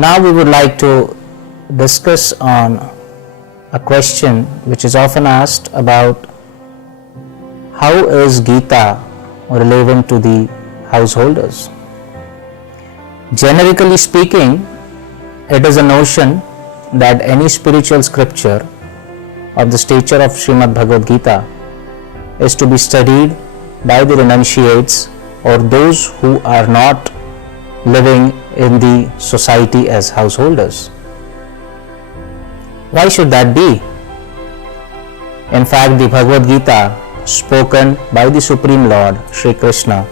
Now we would like to discuss on a question which is often asked about how is Gita relevant to the householders. Generically speaking, it is a notion that any spiritual scripture of the stature of Srimad Bhagavad Gita is to be studied by the renunciates or those who are not living in the society as householders. Why should that be? In fact, the Bhagavad Gita spoken by the Supreme Lord Shri Krishna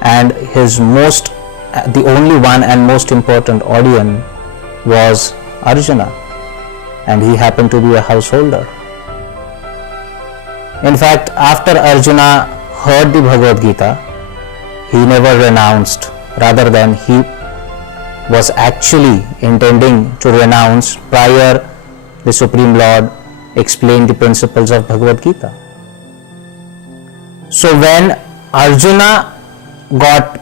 and the only one and most important audience was Arjuna, and he happened to be a householder. In fact, after Arjuna heard the Bhagavad Gita, he never renounced, rather than he was actually intending to renounce prior the Supreme Lord explained the principles of Bhagavad Gita. So when Arjuna got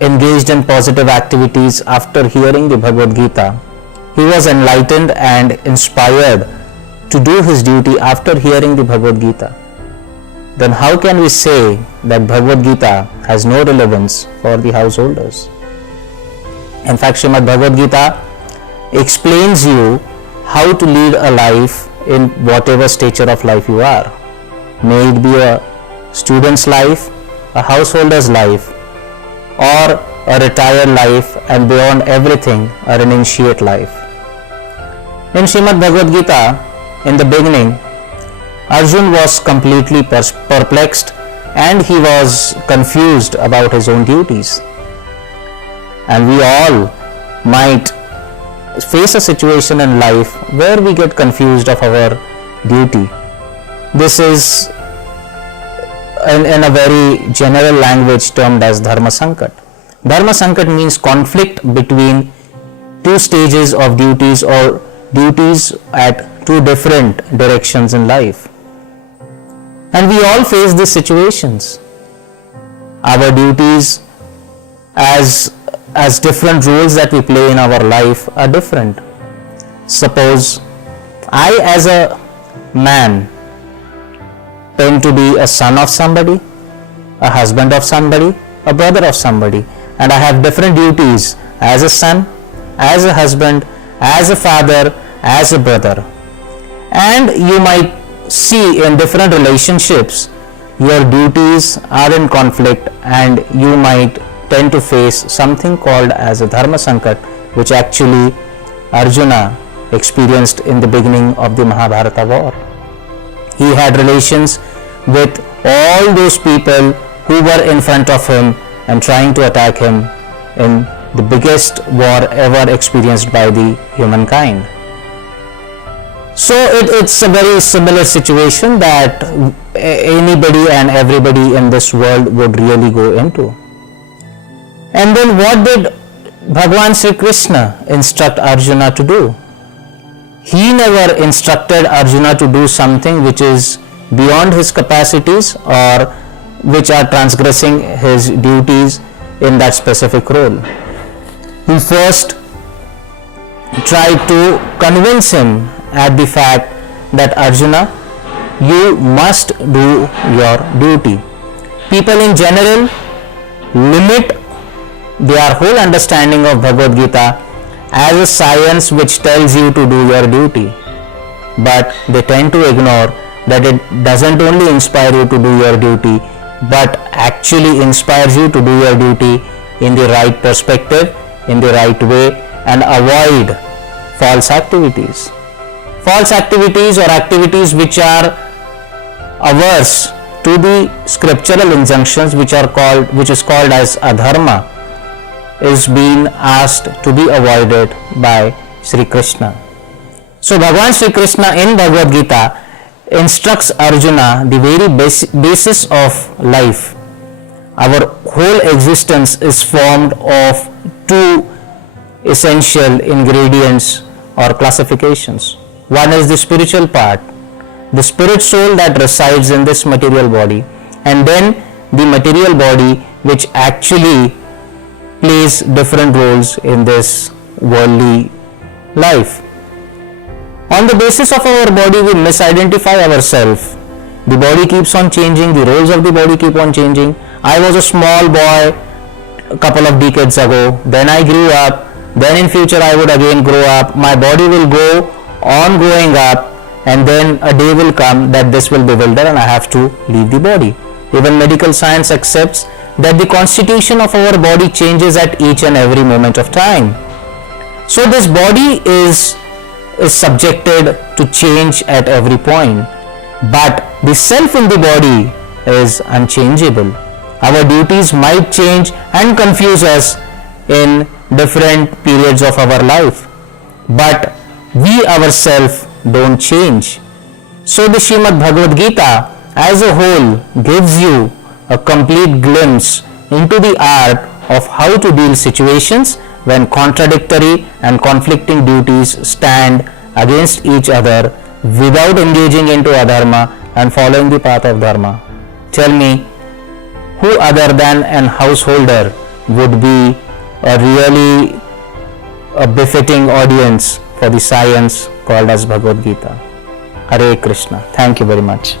engaged in positive activities after hearing the Bhagavad Gita, he was enlightened and inspired to do his duty after hearing the Bhagavad Gita. Then how can we say that Bhagavad Gita has no relevance for the householders? In fact, Srimad Bhagavad Gita explains you how to lead a life in whatever stature of life you are. May it be a student's life, a householder's life, or a retired life, and beyond everything, a renunciate life. In Srimad Bhagavad Gita, in the beginning, Arjuna was completely perplexed and he was confused about his own duties. And we all might face a situation in life where we get confused of our duty. This is in a very general language termed as Dharma Sankat. Dharma Sankat means conflict between two stages of duties or duties at two different directions in life. And we all face these situations. Our duties as different roles that we play in our life are different. Suppose I as a man tend to be a son of somebody, a husband of somebody, a brother of somebody, and I have different duties as a son, as a husband, as a father, as a brother. And you might see in different relationships your duties are in conflict and you might tend to face something called as a Dharma Sankat, which actually Arjuna experienced in the beginning of the Mahabharata war. He had relations with all those people who were in front of him and trying to attack him in the biggest war ever experienced by the humankind. So it's a very similar situation that anybody and everybody in this world would really go into. And then what did Bhagavan Sri Krishna instruct Arjuna to do? He never instructed Arjuna to do something which is beyond his capacities or which are transgressing his duties in that specific role. He first tried to convince him at the fact that Arjuna, you must do your duty. People in general limit their whole understanding of Bhagavad Gita as a science which tells you to do your duty, but they tend to ignore that it doesn't only inspire you to do your duty but actually inspires you to do your duty in the right perspective, in the right way, and avoid false activities. False activities or activities which are averse to the scriptural injunctions which is called as adharma is being asked to be avoided by Sri Krishna. So Bhagavan Sri Krishna in Bhagavad Gita instructs Arjuna the very basis of life. Our whole existence is formed of two essential ingredients or classifications. One is the spiritual part, the spirit soul that resides in this material body, and then the material body which actually plays different roles in this worldly life. On the basis of our body, we misidentify ourselves. The body keeps on changing, the roles of the body keep on changing. I was a small boy a couple of decades ago, then I grew up, then in future I would again grow up. My body will go on growing up, and then a day will come that this will bewilder and I have to leave the body. Even medical science accepts that the constitution of our body changes at each and every moment of time. So this body is subjected to change at every point, but the self in the body is unchangeable. Our duties might change and confuse us in different periods of our life, but we ourselves don't change. So the Srimad Bhagavad Gita as a whole gives you a complete glimpse into the art of how to deal situations when contradictory and conflicting duties stand against each other without engaging into adharma and following the path of dharma. Tell me, who other than an householder would be a really befitting audience for the science called as Bhagavad Gita? Hare Krishna. Thank you very much.